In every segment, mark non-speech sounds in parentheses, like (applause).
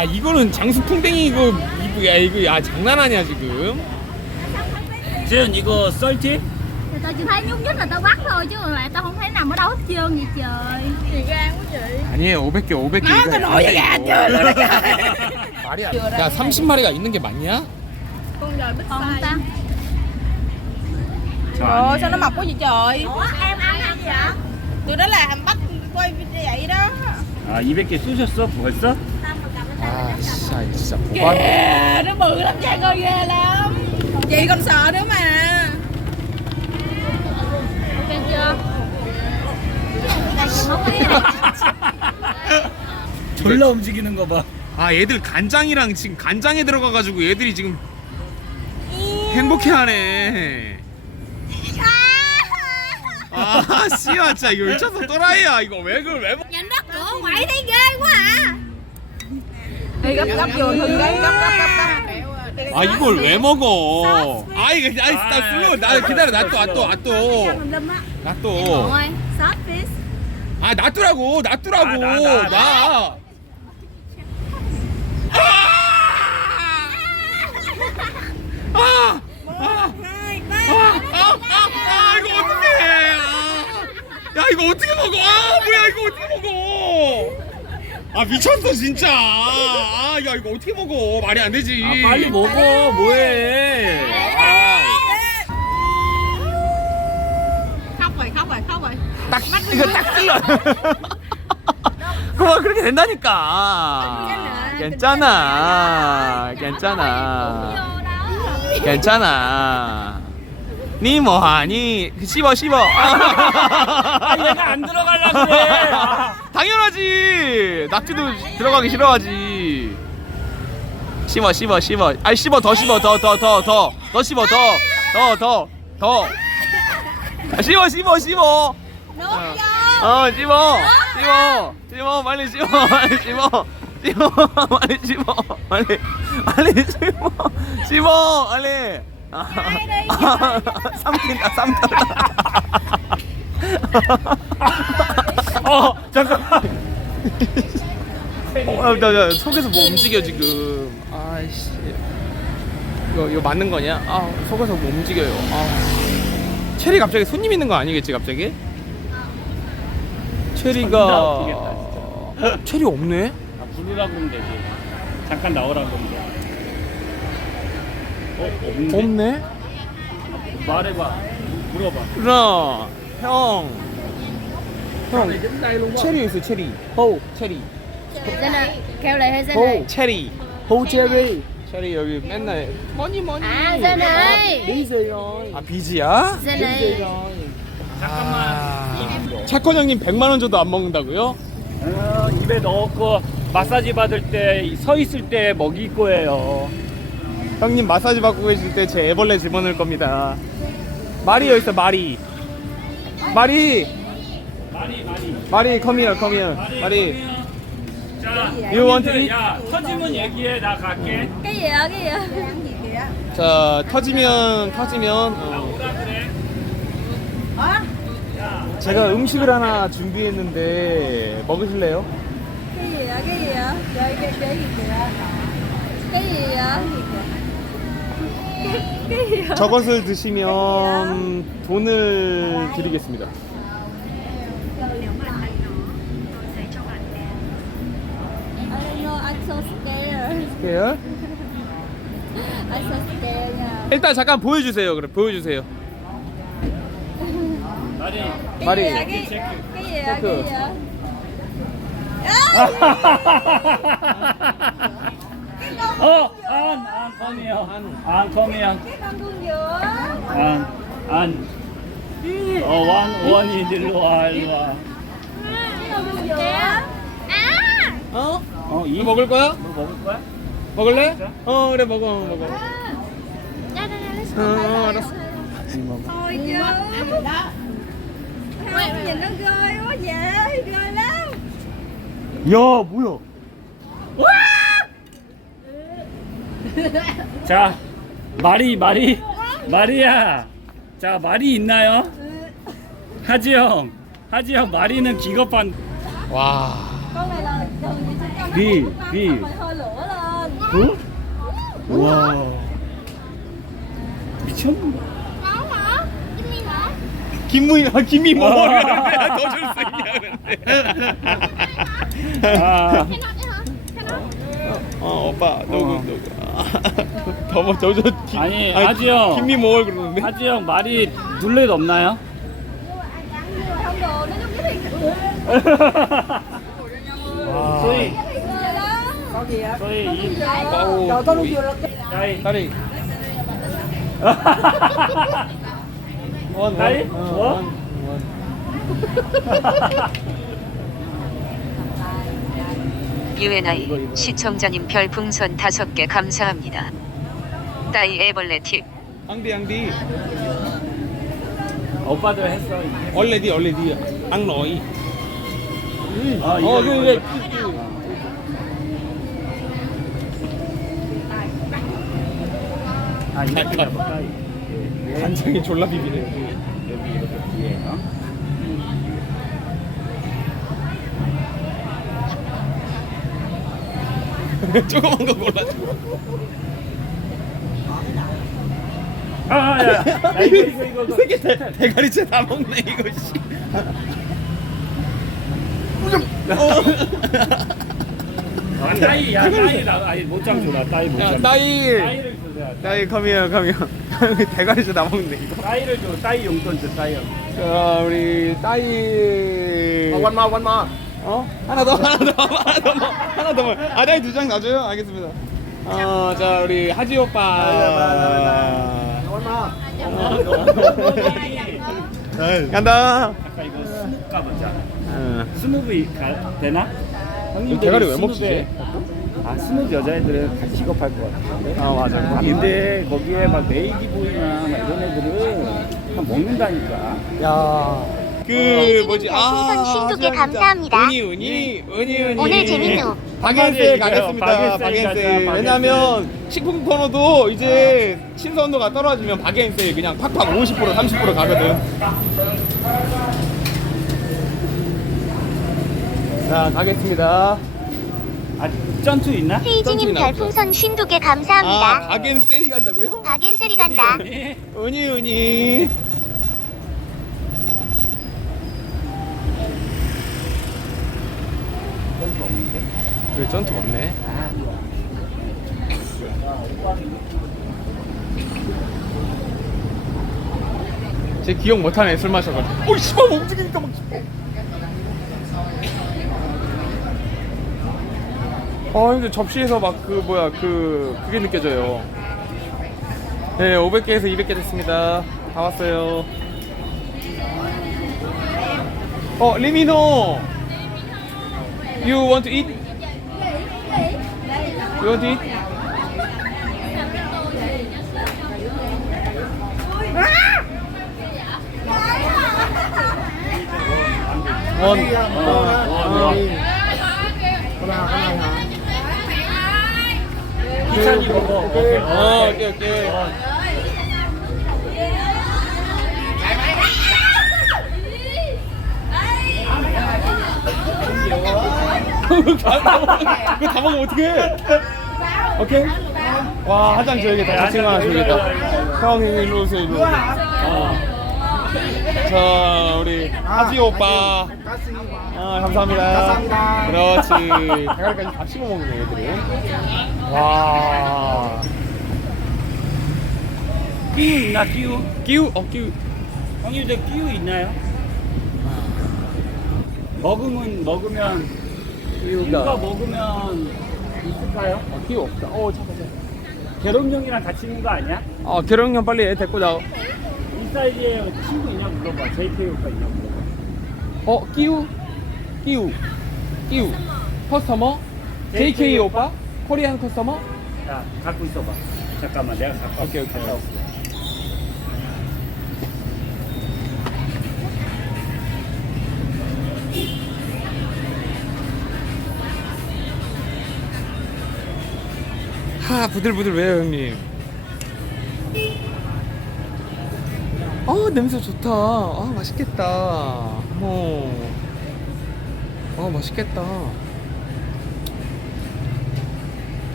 아 이거는 장수 풍뎅이 이거 이거 야 이거 야 장난하냐 지금? Jun 이거 썰티? Thì tao chỉ thấy nhúc nhích là tao bắt thôi chứ còn lại tao không thấy nằm ở đâu hết trơn vậy trời Gì gan quá chị 아니에요 500개 500개 아, 이거 그 아니야, 야, 이거. 저, 말이 안 돼. 야 30마리가 있는 게 맞냐? Con đời bích Không ta 저 Trời ơi, 아니에요. sao nó mập quá vậy trời Ủa em ăn hay gì vậy? Tụi đó là bắt quay video vậy đó 아 200개 쏘셨어 벌써? 아 진짜 진짜 보관 Kìa, nó bự lắm nha coi ghê lắm Chị còn sợ nữa mà Ok chưa? 졸라 움직이는 거 봐. 아 얘들 간장이랑 지금 간장에 들어가가지고 얘들이 지금 행복해하네 아 씨야 진짜 이거 미쳤어 또라이야 이거 왜 그걸 왜 먹... Nhìn đất cửa quậy thấy ghê quá à Gấp gấp 아 이걸 왜 먹어 아 이거 아이 나 쓸려 나 기다려 놔둬 놔둬 놔둬 아 놔두라고 놔두라고 아, 나, 나, 나. 아! 아! 아! 아! 아! 아! 이거 어떡해! 아! 야 이거 어떻게 먹어? 아 뭐야 이거 어떻게 먹어? 아 미쳤어 진짜. 아, 야 이거 어떻게 먹어? 말이 안 되지. 아 빨리 먹어 뭐해? 아, 딱 이거 딱 찔러. 그만 (laughs) 그렇게 된다니까. 괜찮아. 괜찮아. 괜찮아. 니 뭐하니? 씹어 씹어. 아 얘가 안 들어갈라 그래. 아. (laughs) 당연하지. 낙지도 들어가기 싫어하지. 씹어 씹어 씹어. 아 씹어 더 씹어 더 더 더 더 더 씹어 더 더 더 더. 아, 씹어 씹어 씹어. 어 씹어 씹어 씹어 빨리 씹어 빨리 씹어 씹어 빨리 씹어 빨리 빨리 씹어 씹어 빨리 삼킨다 삼킨다 어 잠깐만. 어, 나, 나 속에서 뭐 움직여 지금. 아이씨. 이거 이거 맞는 거냐 아 속에서 뭐 움직여요. 아. 체리 갑자기 손님 있는 거 아니겠지 갑자기? 체리가. 존나 웃기겠다, 체리 없네? 아, 부르라 그러면 되지. 잠깐 나오라 그러면 돼. 어 없는데? 없네? 말해봐. 물어봐. 누나 형 형, 체리 있어 체리. 호. 체리. lại hay xin 호. 체리. 호 체리. 체리. 여기 맨날 머니 머니. À xin ơi 아 비지야? Xin ơi 아... 차권 형님 100만 원 줘도 안 먹는다고요? 어, 입에 넣고 마사지 받을 때 서 있을 때 먹일 거예요. 형님 마사지 받고 계실 때 제 애벌레 집어넣을 겁니다 마리 여기 있어 마리 마리. 마리 come here come here 마리 자, You want to eat? 야 터지면 얘기해 나 갈게. Cái gì vậy, cái gì 자 터지면 터지면 어. 그래. 제가 음식을 하나 준비했는데 먹으실래요? Cái gì vậy, cái gì vậy Cái, gì Cái 저것을 드시면 돈을 드리겠습니다 일단 잠깐 보여주세요 그래 보여주세요. 마리 Cái, cái 어, 안, 안, 컴이요. 안, 컴이요. 안, 안. 어, 원, 원이 일로 와, 일로 와. 어? 어, 이 이거 먹을 거야? 너 먹을 거야? 먹을래? 어 그래 먹어 먹어 어, 어 알았어 Thôi chứ Không, nhìn nó ghê quá vậy, ghê lắm 야 뭐야 자, 말이, 말이, 말이야. 자, 말이 있나요? 하지 형, 하지 형, 말이는 기겁한. 와 Con này là con nó phải hơi lửa 어? 와 미쳤네 Có hả? Kim Min hả? 김무희 아 김미 뭐 아. 더줄 수 있냐 아 Cái nọ đấy hả? Cái nọ. 어 오빠 어. 너구 더뭐 저저 아니, 아지 형. 김미 뭘 그러는데 하지 형 말이 둘레도 없나요? Không đồ, nó giống cái thiệt. 소희 이 아우 나이 딸이 원? 원, 뭐? 원, 원. (laughs) UNI 시청자님 별풍선 다섯 개 감사합니다. 따이 애벌레 팁. 앙디 앙디 오빠들 했어. 얼레디 얼레디 앙로이 아, 어 이거, 이거. 아? 이게. 간장이 졸라 비비네 여기 이렇게 뒤에 어? (laughs) 조그만 거 골라줘 아, 야, 야, 이거 이거 이거 이거. 세개 대가리째 다 먹네 이거 씨 아, 따이, 야, 따이 나, 아니 못장 줘라, 따이 야, 못장. 따이 따이를 주세요. 따이 컴이요 컴이요 대가리째 다 먹네 이거 따이를 줘, 따이 용돈 줘, 따이. 자 우리 따이 원마, 원마. 어? 하나 더 하나 더 하나 더 하나 더 아, 따이 두장 놔줘요 알겠습니다 어 자 우리 하지 오빠 원마. 간다 아까 이거 스눕 가보자. 응. 스눕이 가, 되나? 형님들이 대가리 왜 먹지? 아 스눕 여자애들은 다 직업할 것 같은데. 아 맞아 아, 근데 거기에 막 메이기 보이나 막 이런 애들은 그냥 먹는다니까. 그 뭐지? 아 진짜. 감사합니다. 은희 은희 은희 은희 오늘 재밌노. 박앤세 한마디 가겠습니다. 박앤세 박앤세 가자, 왜냐면 식품 코너도 이제 신선도가 떨어지면 박앤세 그냥 팍팍 50% 30% 가거든. 자 가겠습니다. 아 전투 있나? 헤이즈님 별풍선 52개 아 감사합니다. 박앤셀이 간다고요? 박앤셀이 간다. 네. 은희 은희 없는데? 왜 전투 없네? 제 기억 못하네 술 마셔가지고. 오이 씨발 뭐 움직이니까 막 어 근데 접시에서 막 그 뭐야 그 그게 느껴져요. 네 500개에서 200개 됐습니다. 다 왔어요. 어 리미노 You want to eat? You want to eat? 원. 어, 이찬이 먹어. 오케이. 어, 오케이, 오케이. 그거 다 먹으면 어떡해? 오케이? 와, 한장 줘야겠다. 같이 하나 줘야겠다. 형, 일로 오세요, 일로 오세요. 어. 자, 우리 하지 오빠. 아, 감사합니다. 그렇지. (laughs) 대가리까지 다 씹어 먹네, 애들이. 와. 끼우 있나 끼우? 끼우, 어, 끼우. 형님들 끼우 있나요? 먹으면 먹으면 끼우가 먹으면 있을까요? 어, 끼우 없다. 어, 잠깐, 잠깐. 계룡형이랑 같이 있는 거 아니야? 어, 계룡형 빨리 애 데리고 나와. 이 사이즈에 친구 있냐 물어봐. JK 오빠 있냐 물어봐. 어, 끼우? 끼우. 끼우. 커스터머? JK 오빠? 코리안 커스터머? 자, 갖고 있어봐. 잠깐만, 내가 갖고 오케이, 오케이. 갔다 올게. 하 부들부들 왜요 형님? 아 냄새 좋다. 아 맛있겠다. 어아 맛있겠다.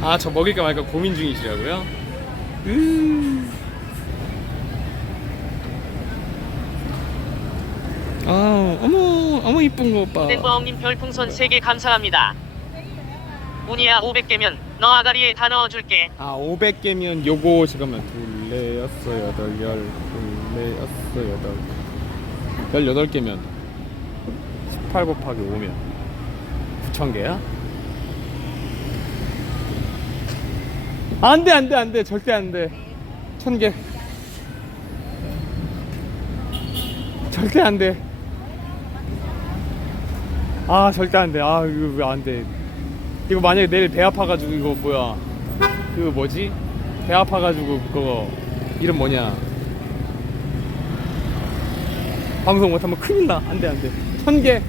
아 저 먹일까 말까 고민 중이시라고요? 음. 어머 어머 이쁜 거 오빠 땡버엉님 별풍선 3개 감사합니다. 운이야 500개면 너 아가리에 다 넣어줄게. 아 500개면 요거 잠깐만. 둘레 여섯 여덟 열. 둘레 여섯 여덟. 열 여덟 개면 18 곱하기 5면 9천 개야? 안돼 안돼 안돼. 절대 안돼. 천 개. 절대 안돼 아 절대 안 돼. 아 이거 왜 안 돼? 이거 만약에 내일 배 아파가지고 이거 뭐야? 그 뭐지? 배 아파가지고 그거. 이름 뭐냐? 방송 못하면 큰일 나. 안 돼 안 돼. 천 개